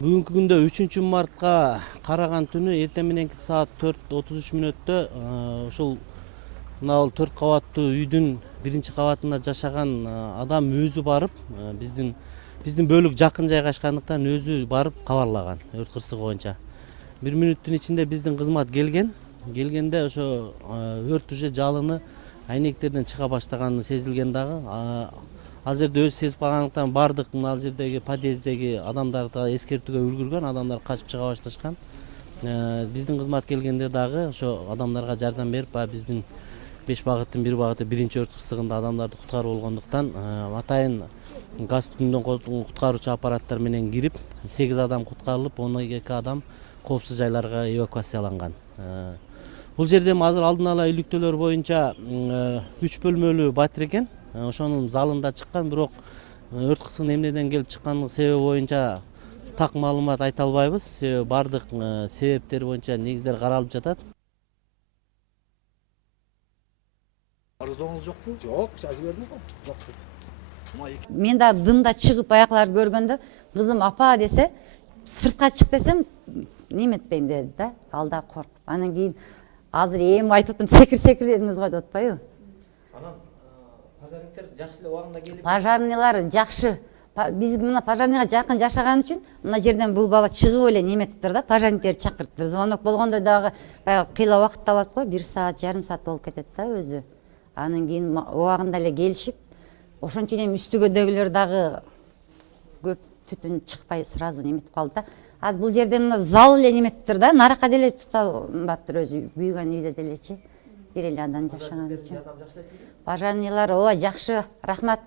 Бүгүнкү күндө 3 мартка караган түнү эртең мененки саат 4:33 ушул мына 4 кабаттуу үйдүн 1-кабатында жашаган адам өзү барып биздин бөлүк жакын жайгашкандыктан өзү барып кабарлаган өрт кырсыгы боюнча. 1 мүнөттүн ичинде биздин кызмат келгенде ошо өрт уже жалыны айнектерден чыга баштаганы сезилген дагы. Ал жерде өзү сезип калгандыктан бардык ал жердеги подъездеги адамдарга эскертүүгө үлгүргөн, адамдар качып чыга башташкан. Биздин кызмат келгенде дагы ошо адамдарга жардам берип, биздин 5 багыттын 1 багыты биринчи өрт кырсыгында адамдарды куткаруу болгондуктан атайын газ түтүндөн куткаруучу аппараттар менен кирип 8 адам куткарылып, 12 адам коопсуз жайларга эвакуацияланган. Бул жерде азыр алдын ала иликтөөлөр боюнча 3 бөлмөлүү батир экен. Ошонун залында чыккан, бирок өрт кырсыгынын эмнеден келип чыккандыгы себеби боюнча так маалымат айта албайбыз. Себеби бардык себептер боюнча негиздер каралып жатат. Арыздооңуз жокпу? Жок, жазып бердим го. Жок. Мен да дымда чыгып аякларды көргөндө кызым апа десе, сыртка чык десем, неметпейм деди да. Алда коркуп. Анан кийин азыр эми айтып атам, секир дедиңиз го деп атпайбы? Анан пожарниктер жакшы эле убагында келип. Пожарныйлар жакшы. Биз мына пожарныйга жакын жашаган үчүн мына жерден бул бала чыгып эле неметиптир да, пожарниктерди чакырыптыр. Звонок болгондо дагы баягы кыйла убакыт алат го, 1 саат, жарым саат болуп кетет да өзү. Анан кийин убагында эле келишип, ошон үчүн эми үстүгөдөгүлөр дагы көп түтүн чыкпай сразу неметип калды да. Азыр бул жерде мына зал эле неметиптир да, нарака деле туталбаптыр өзү, күйгөн үйдө делечи. Бир эле адам жашаган үчүн. Пожарныйлар ооба жакшы, рахмат.